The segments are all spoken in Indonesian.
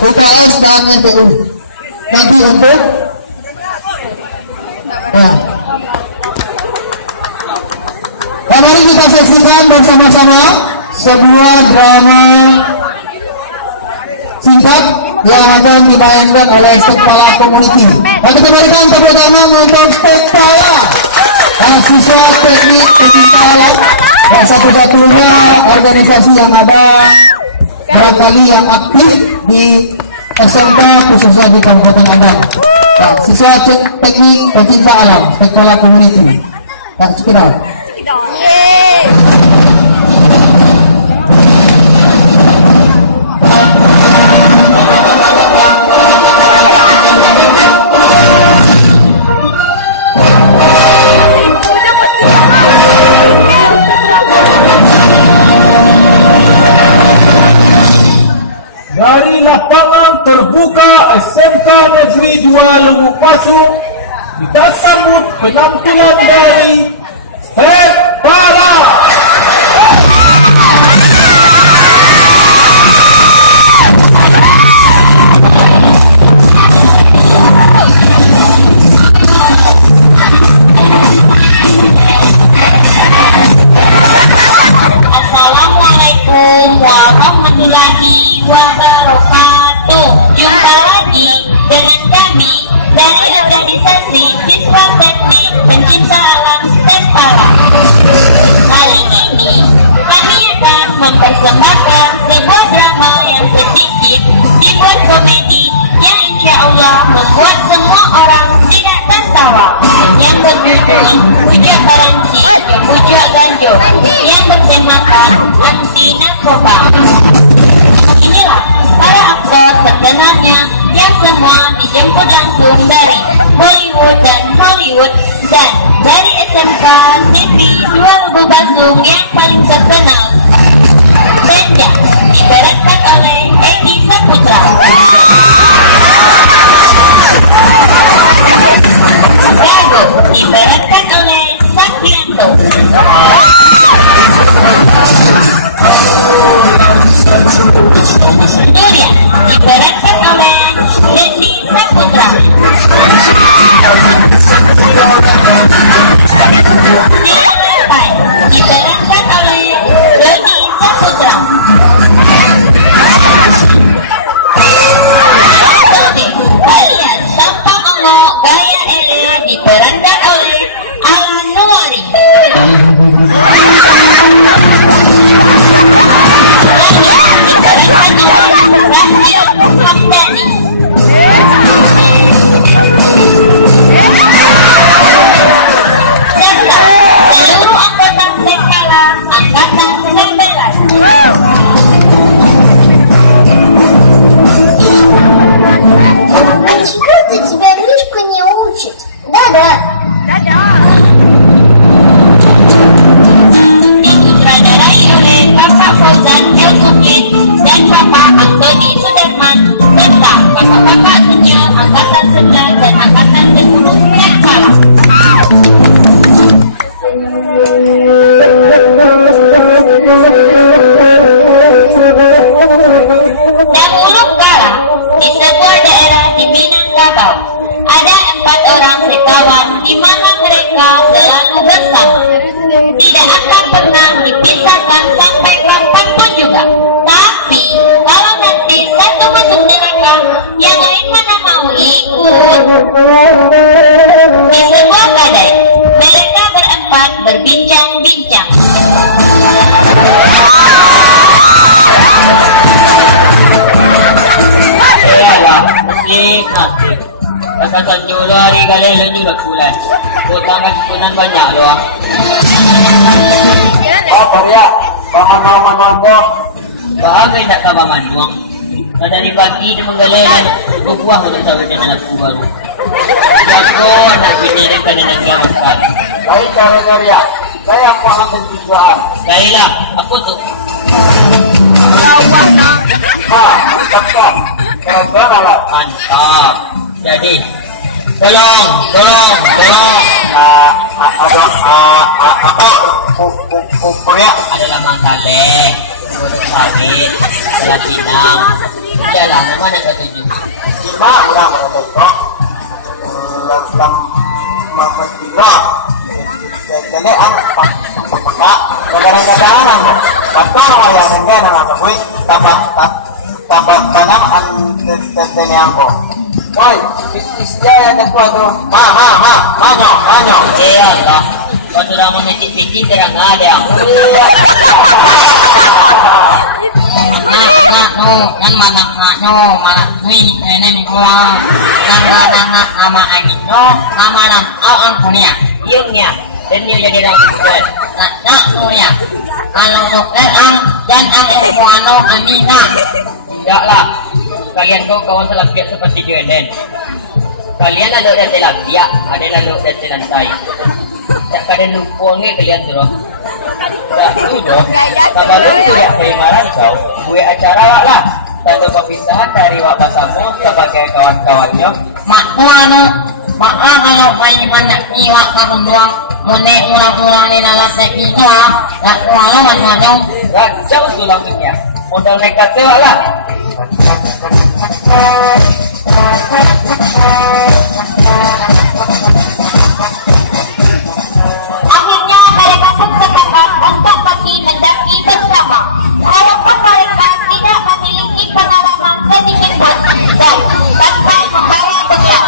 PKS dan NPU. Nanti untuk mari kita saksikan bersama-sama sebuah drama singkat yang akan dimainkan oleh Stekpala Community. Dan kita berikan tepuk tangan untuk Stekpala, siswa teknik pecinta alam, dan satu-satunya organisasi yang ada barangkali yang aktif di SMK khususnya di Kabupaten Anda. Nah, siswa teknik pecinta alam Stekpala Community. Nah, sekitar. Dari lapangan terbuka SMK Negeri 2 Lubuk Pasu kita sambut penampilan dari Stekpala. Assalamualaikum warahmatullahi wabarakatuh. Jumpa lagi dengan kami dari organisasi siswa teknik pencinta alam Stekpala. Kali ini kami akan mempersembahkan sebuah drama yang sedikit dibuat komedi yang insya Allah membuat semua orang tidak tertawa, yang berjudul Pucuk Baranci, Pucuk Ganjo, yang bertemakan anti narkoba. Inilah para aktor terkenalnya yang semua dijemput langsung dari Bollywood dan Hollywood dan dari SMK Negeri 2 Lubuk Pasu yang paling terkenal. Senja diperankan oleh Edi Saputra. Jago diperankan oleh Sakrianto. Durian diperankan oleh Edi Saputra. Pai diperankan oleh Edi Saputra. Alias Sampah Ongo Gaya Ele diperankan oleh Alan Nuwari. Diperankan oleh Rahmat Hamdani. Serta seluruh anggota Stekpala Angkatan 19. А чего ты тебя Лишка не учит? Да-да. Disutradarai oleh Bapak Fauzan Elkukin dan Bapak Antoni Sudarman serta Bapak-Bapak senior Angkatan 11 dan Angkatan 10 Stekpala. Dahulu kala di sebuah daerah di Minangkabau ada 4 orang sekawan di mana mereka selalu bersama. Tidak akan pernah dipisahkan sampai kapanpun juga. Tapi kalau nanti satu masuk neraka, yang lain mana mau ikut? Di sebuah kedai, mereka berempat berbincang-bincang. Kasakan jolo hari kalian lagi bulan. Utang kasipunan banyak loh. Apa ya? Paman-paman ko. Bagay na ka manuang. Kadari pagi na manggalaylan. Ipupuah mo sa wala na nagpuwal mo. Ako, nagpinirin ka na nagyamang sabi. Kahit karya-karya, saya ako ang nagtituan. Kaya ako to. Mantap ka. Kaya lah. Mantap. Jadi, tolong. Kumpulnya adalah mangkale, sakit, salah pinang, jalanan mana yang ketujuh? Lima orang berada kok. Lam mampiro. Jadi ang pagpaka kadang-kadang bato yang nengke nang ako kuy tabang panam ang tetenian ko. Hoy, isya yang nagkuha to. Manyo. Ya Allah, kau sudah mengecik-cik tidak ada yang kan mana malah ini gua nang ama angin sama nang ang punya iungnya dan dia jadi orang ya kalau dokter dan ang ukuano anina tidaklah kalian tahu kawan selapia seperti Jordan. Kalian ada dari tilapia, ada lalu dari tilantai. Tak ada lupa ni kalian tu. Tak sudah. Kabalun tu dia perimaran kau. Buat acara wak lah. Satu perpisahan dari wak pasamu sebagai kawan-kawannya. Mak kalau main banyak ni wak kamu doang. Monek orang-orang ni dalam tekniknya. Tak kalau macam-macam. Jauh sulang dunia. Modal mereka tewak lah. Akhirnya mereka pun sepakat untuk pergi mendaki bersama. Walaupun mereka tidak memiliki pengalaman sedikit pun dan dapat membawa bekal.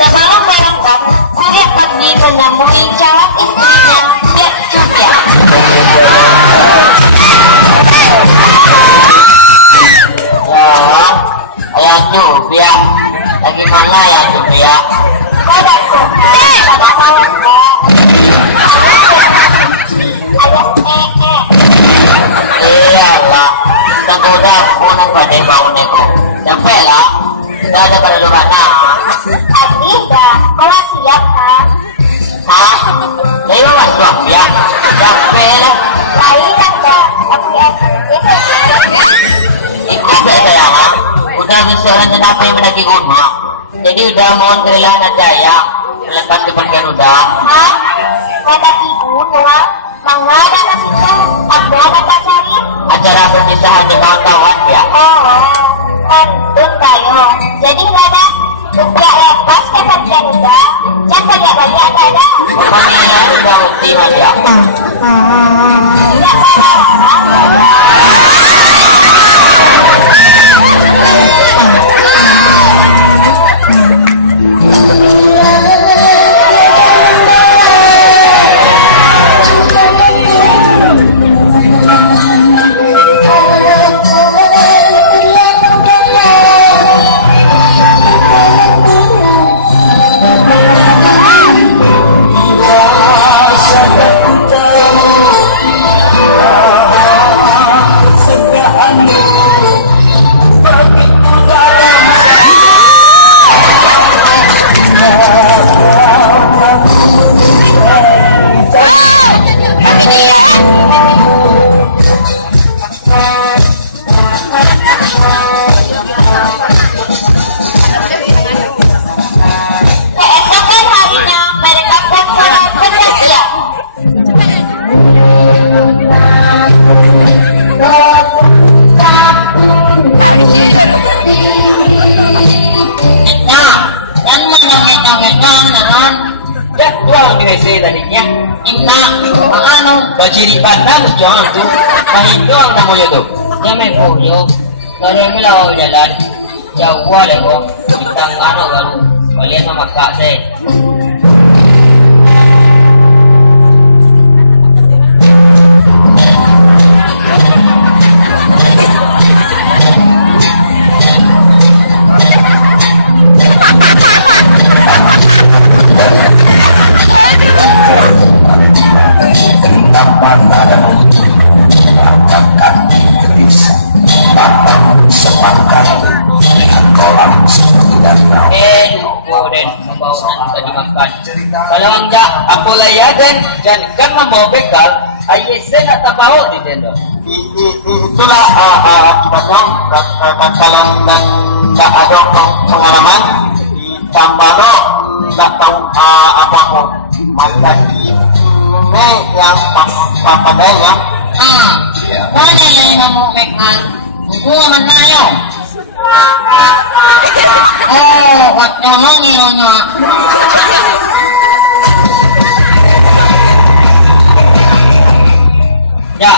Sebelum berangkat, saya pergi menemui calon istrinya dan juga. Ayah Jubia, lagi mana Ayah Jubia? Padaku, pada kawanku. Iyalah, sekolah punan pada bau neko. Sampai lah, dah ada pada mana? Abi dah, kau siap kan? Hah? Lewat masuk ya? Sampai lah. Lain ada, aku Ikut saya lah. Udah misalnya kenapa yang mendaki gunung? Jadi udah mohon kerelaan aja ya. Lepas kepergian udah. Hah? Kata ibu tua, mengada kita, ada kata cari. Acara perpisahan dengan kawan ya. Oh, kentut tayo. Jadi ada juga lepas kepergian udah, jangan banyak ada. Pokoknya udah optimal ya. Tidak ada. Keesokan harinya mereka berjalan pendakian. Dan menyanyi-nyanyikan dengan Tuang dinesi tadinya. Maano, Bajiri pandang jangan tu. Mahindo ang namanya tu. Dia main polio. Kalau melawan jalan jauh le ko. Bintang ano baru. Kalian memakak saya. Mana dan angkatkan geris batang sepakat dengan kolam seperti danau. Kemudian membawa tadi makan. Kalau enggak, aku layakan dan kan membawa bekal. Ayah saya nak tak bawa di tenda. Itulah akibatnya kalau nggak ada pengalaman ditambah lo nggak tahu apa malah ini yang pandai ya. mana yang mau bekal? Gua menayo. Oh, wat nyono nyono. Ya,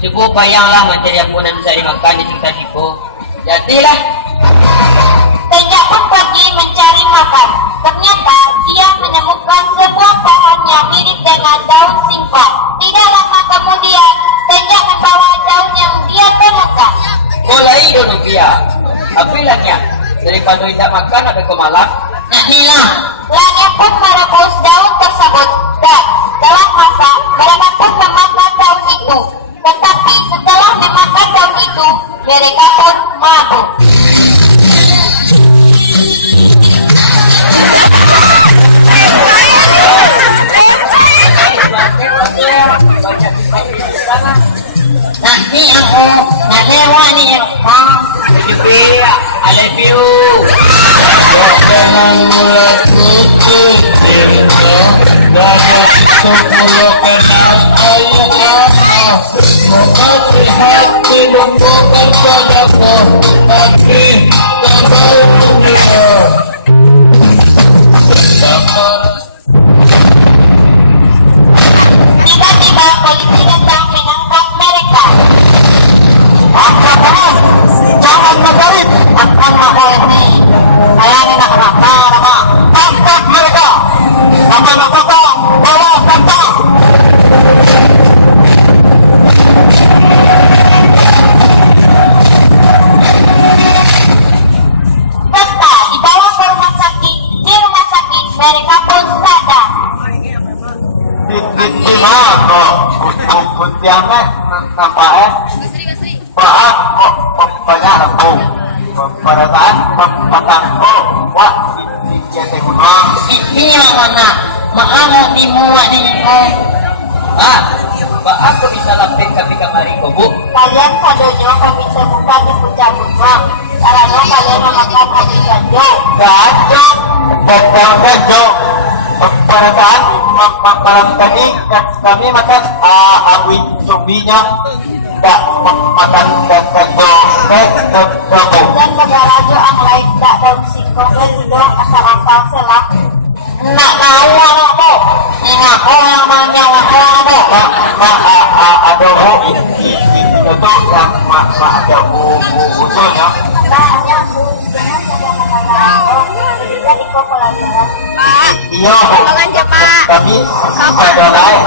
Siku bayanglah mencari ampunan bisa dimakan di cinta Siku. Jadilah. Teja pun pergi mencari makan. Ternyata dia menemukan sebuah pohon yang mirip dengan daun singkong. Tidak lama kemudian, Teja membawa daun yang dia temukan. Mulai dulu dia. Apilahnya daripada tidak makan apa kau malam? Nak hilang. Lanya pun merebus daun tersebut dan setelah masak, mereka pun memakan daun itu. Tetapi setelah memakan daun itu, mereka pun mabuk. Nak ni aku, nak lewat ni aku. I love you. Jangan mulai tutup pintu, wajah itu mulu kenal ayah. Mengerti hati lumpuhkan padaku, tapi kembali dia. Tiba-tiba polisi datang menangkap mereka. Jangan mengarit, Akan aku ini, saya tidak apa-apa. angkat mereka. Sama nakaka, bawa kata. Serta dibawa ke rumah sakit. Di rumah sakit mereka pun sadar. Di mana kuntiannya nampaknya banyak aku pada saat patangku wah di jati gunung Ini yang mana? Maaf di muat ni oh. Aku bisa lapik kami kamari ko bu. Kalian sadonyo kami temukan di puncak gunung. Karena kalian memakan habis ganjo. gajo gajo pada saat malam tadi kami makan awi subinya tak makan gajo gajo Dan pegarajo ang lain tak daun singkong dan dudong asal-asal selak. Nak tahu anakmu? Ini aku yang menyawa kamu. ada itu yang ada usulnya Bahaya bu, jangan saja mengalah. Jadi kok pelajaran. iya kami ada lain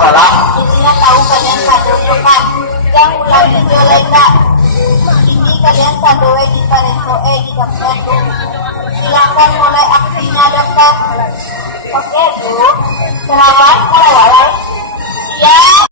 salah Ininya tahu kalian sadonyo kan. Yang ulang video leka. Ini kalian sadoe di parentoe di dokter. Silakan mulai aksinya dokter. Oke bu, selamat